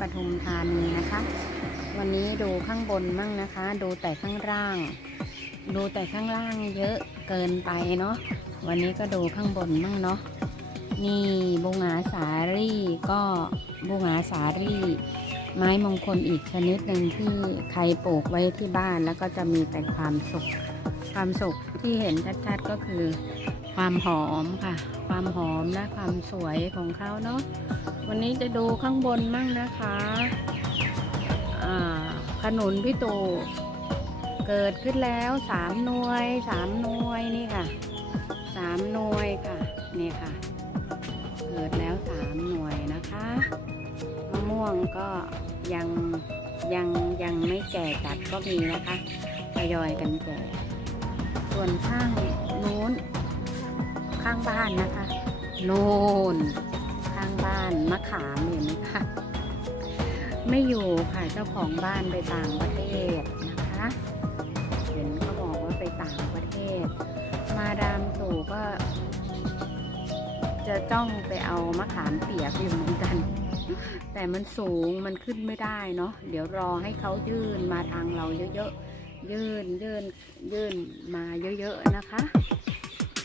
ปทุมธานีนะคะ วันนี้ดูข้างบนมั่งนะคะ ดูแต่ข้างล่าง ดูแต่ข้างล่างเยอะเกินไปเนาะวันนี้ก็ดูข้างบนมั่งเนาะนี่บุงาสาลี่ก็บุงาสาลี่ ไม้มงคลอีกชนิดหนึ่งที่ใครปลูกไว้ที่บ้านแล้วก็จะมีแต่ความสุขความสุขที่เห็นชัดๆก็คือ ความหอมค่ะ ความหอมและความสวยของเขาเนาะวันนี้จะดูข้างบนมั่งนะคะอ่าขนุนพี่ตูเกิดขึ้นแล้วสามหน่วยสามหน่วยนี่ค่ะสามหน่วยค่ะนี่ค่ะ เกิดแล้วสามหน่วยนะคะมะม่วงก็ยังยังยังไม่แก่จัดก็มีนะคะทยอยกันแก่ ส่วนข้างนู้น ข้างบ้านนะคะโน่นข้างบ้านมะขามเห็นไหมคะไม่อยู่ค่ะเจ้าของบ้านไปต่างประเทศนะคะ เห็นเขาบอกว่าไปต่างประเทศ มาดามตู่ก็ จะจ้องไปเอามะขามเปียกอยู่เหมือนกัน แต่มันสูงมันขึ้นไม่ได้เนาะเดี๋ยวรอให้เขายื่นมาทางเราเยอะๆยื่นยื่นยื่นมาเยอะๆนะคะ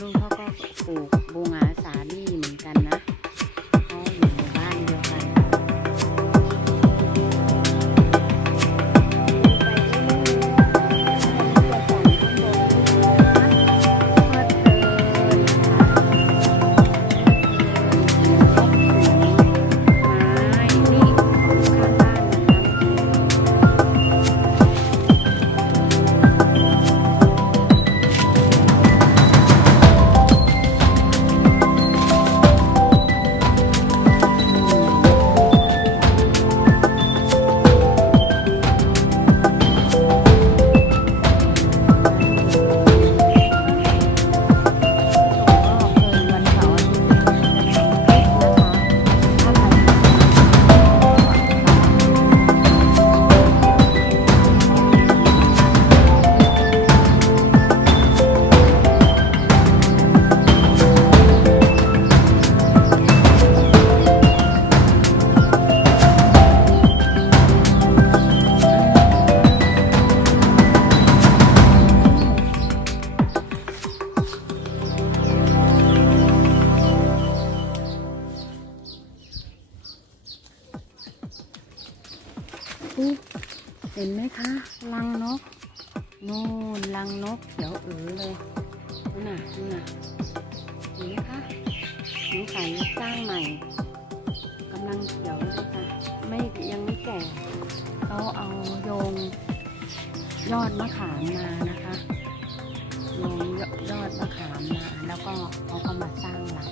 ลุงเขาก็ปลูกบูงาสาลี่เหมือนกันนะ สงสัยสร้างใหม่กำลังเขียวเลยค่ะ ไม่ยังไม่แก่ เขาเอาโยงยอดมะขามมานะคะโยงยอดมะขามมา แล้วก็เขาก็มาสร้างรัง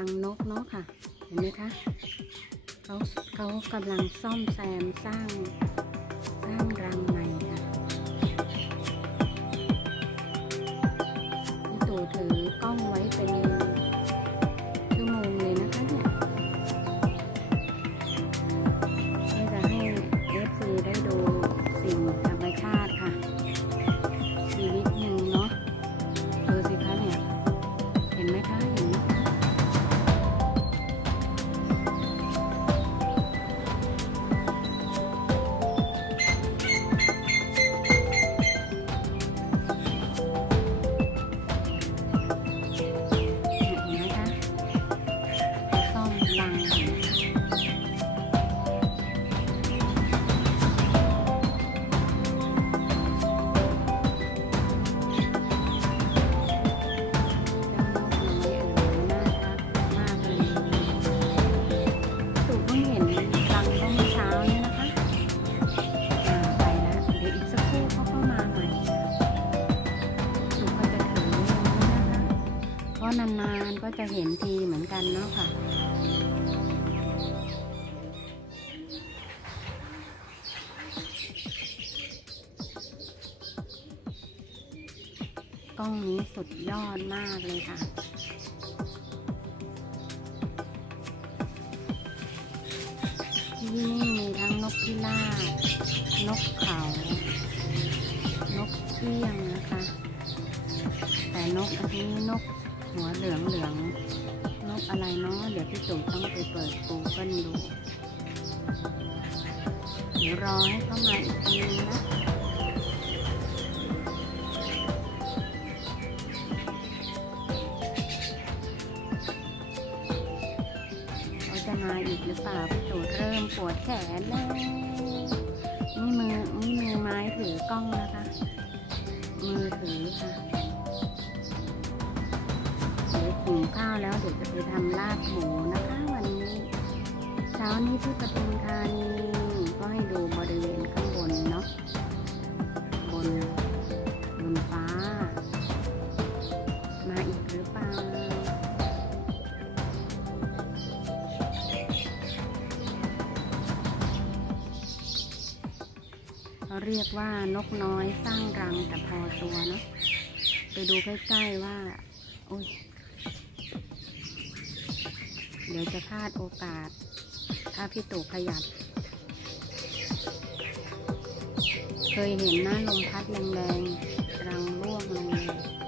รังนกเนาะค่ะ เห็นไหมคะเขาเขากำลังซ่อมแซมสร้าง กล้องนี้สุดยอดมากเลยค่ะ ที่นี่มีทั้งนกพิราบนกเขา นกเอี้ยงนะคะ แต่นกอันนี้นกหัวเหลืองเหลืองนกอะไรเนาะเดี๋ยวพี่ตู่ต้องไปเปิด Google ดู เดี๋ยวรอให้เข้ามาอีกทีนะ มาอีกหรือเปล่าพี่ตู่เริ่มปวดแขนแล้วนี่มือนี่มือไม้ถือกล้องนะคะ มือถือค่ะเดี๋ยวหุงข้าวแล้วเดี๋ยวจะไปทำลาบหมูนะคะวันนี้ เช้านี้ที่ปทุมธานีก็ให้ดูบริเวณค่ะ เขาเรียกว่านกน้อยสร้างรังแต่พอตัวเนาะไปดูใกล้ๆว่าโอ้ยเดี๋ยวจะพลาดโอกาส ถ้าพี่ตู่ขยับ เคยเห็นหน้าลมพัดแรงๆรังร่วงลงเลย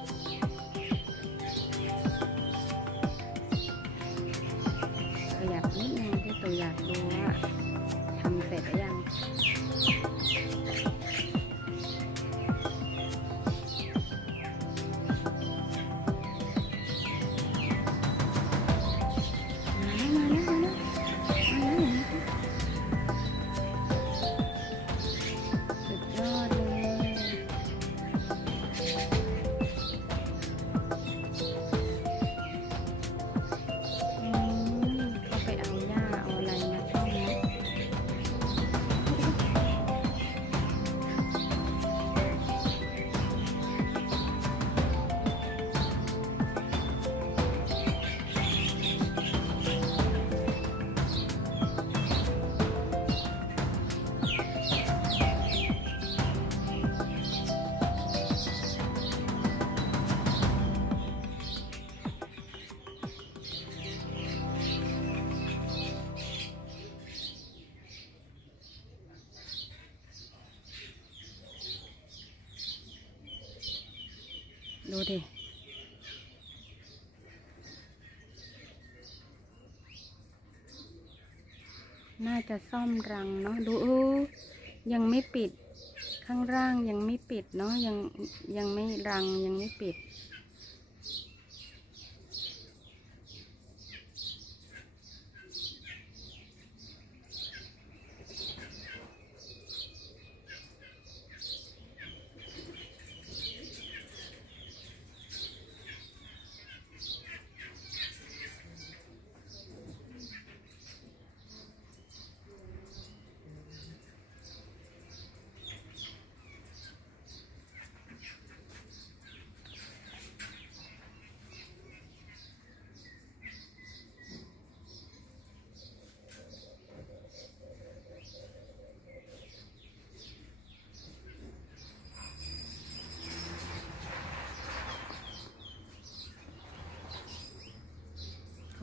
น่าจะซ่อมรังเนาะดูยังไม่ปิดข้างล่างยังไม่ปิดเนาะยังยังไม่รังยังไม่ปิด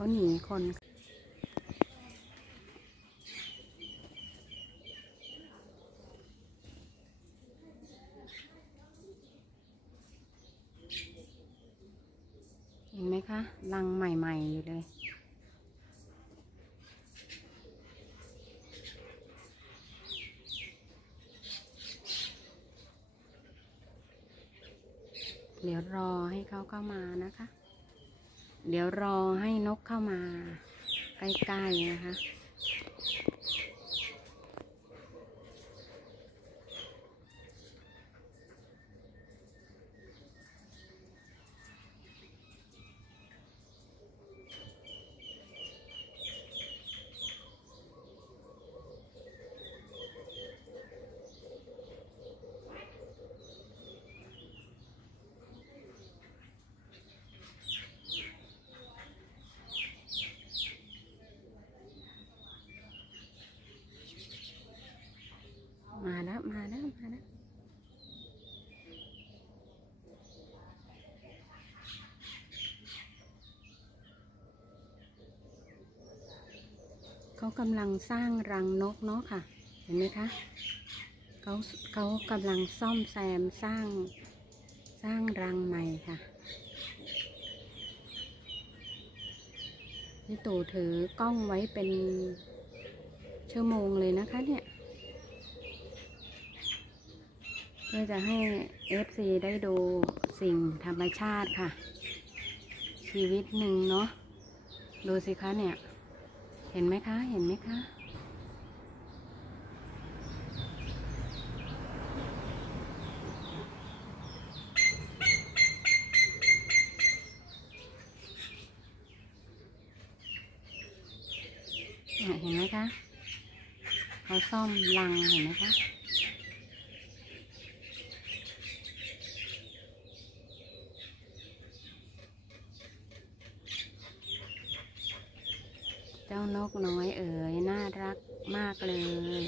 เขาหนีคนเห็นไหมคะรังใหม่ๆอยู่เลยเดี๋ยวรอให้เขาเข้ามานะคะ เดี๋ยวรอให้นกเข้ามาใกล้ๆนะคะ มาแล้ว มาแล้ว มาแล้ว เขากำลังสร้างรังนกเนาะค่ะ เห็นไหมคะเขาเขากำลังซ่อมแซมสร้างสร้างรังใหม่ค่ะพี่ตู่ถือกล้องไว้เป็นชั่วโมงเลยนะคะเนี่ยเพื่อจะให้ FC ได้ดูสิ่งธรรมชาติค่ะ ชีวิตหนึ่งเนาะดูสิคะเนี่ย เห็นไหมคะ เห็นไหมคะ เห็นไหมคะ เขาซ่อมลังเห็นไหมคะ นกน้อยเอ๋ยน่ารักมากเลย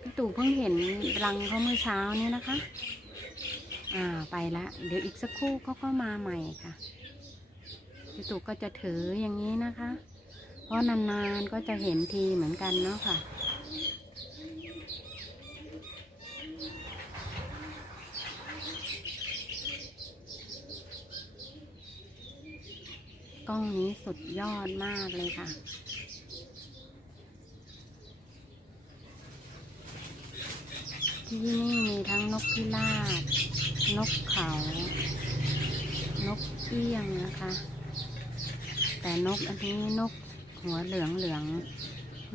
พี่ตู่เพิ่งเห็นรังเขาเมื่อเช้านี้นะคะ อ่าไปละเดี๋ยวอีกสักครู่เขาก็มาใหม่ค่ะพี่ตู่ก็จะถืออย่างนี้นะคะ เพราะนานๆก็จะเห็นทีเหมือนกันเนาะค่ะ ล้องนี้สุดยอดมากเลยค่ะ ที่นี่มีทั้งนกพิราบ นกเขา นกเอี้ยงนะคะ แต่นกอันนี้นกหัวเหลืองเหลือง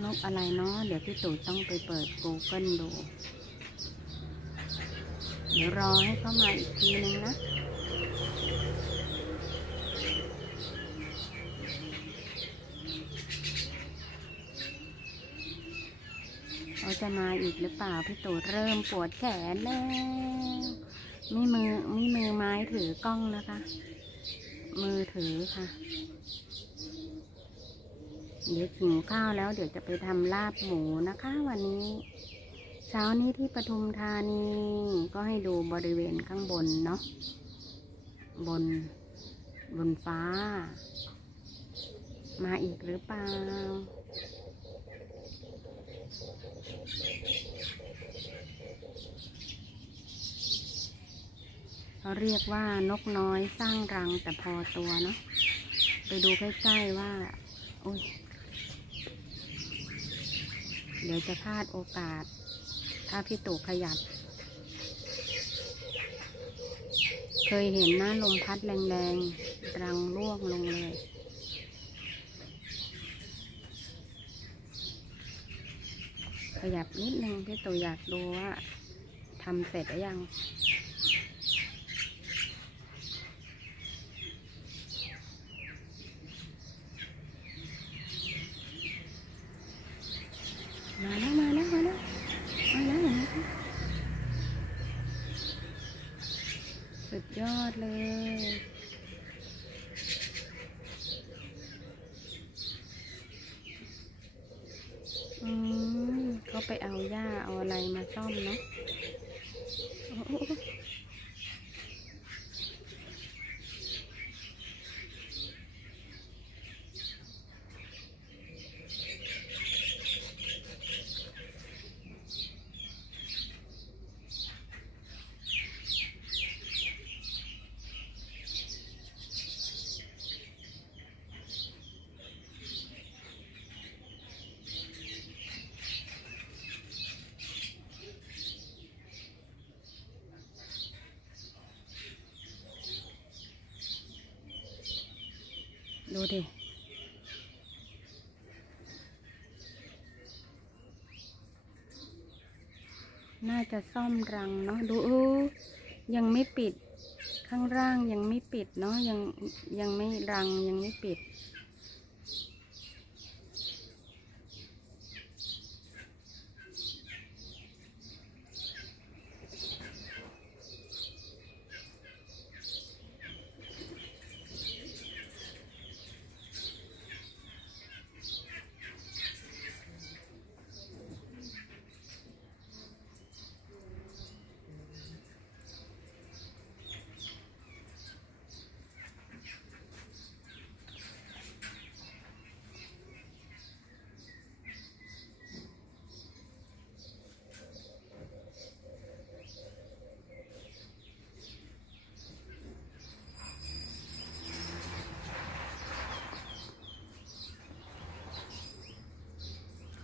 นกอะไรเนาะเดี๋ยวพี่ตู่ต้องไปเปิด Google ดู เดี๋ยวรอให้เข้ามาอีกทีนึงนะ เขา จะมาอีกหรือเปล่าพี่ตูเริ่มปวดแขนแล้วมีมือมีมือไม้ถือกล้องนะคะ มือถือค่ะ เดี๋ยวกินข้าวแล้วเดี๋ยวจะไปทำลาบหมูนะคะ วันนี้ เช้านี้ที่ปทุมธานีก็ให้ดูบริเวณข้างบนเนาะบนบนฟ้า มาอีกหรือเปล่า เขาเรียกว่านกน้อยสร้างรังแต่พอตัวเนาะไปดูใกล้ๆว่าโอ้ยเดี๋ยวจะพลาดโอกาส ถ้าพี่ตู่ขยับ เคยเห็นนะลมพัดแรงๆ รังร่วงลงเลยขยับนิดนึงพี่ตู่อยากดูว่าทำเสร็จหรือยัง มาแล้วมาแล้วมาแล้วมาแล้วเห็นไหมคะสุดยอดเลยอืมเขาไปเอาหญ้าเอาอะไรมาซ่อมเนาะ ดูดิน่าจะซ่อมรังเนาะดูยังไม่ปิด ข้างล่างยังไม่ปิดเนาะยังยังไม่รังยังไม่ปิด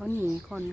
เขาหนีคน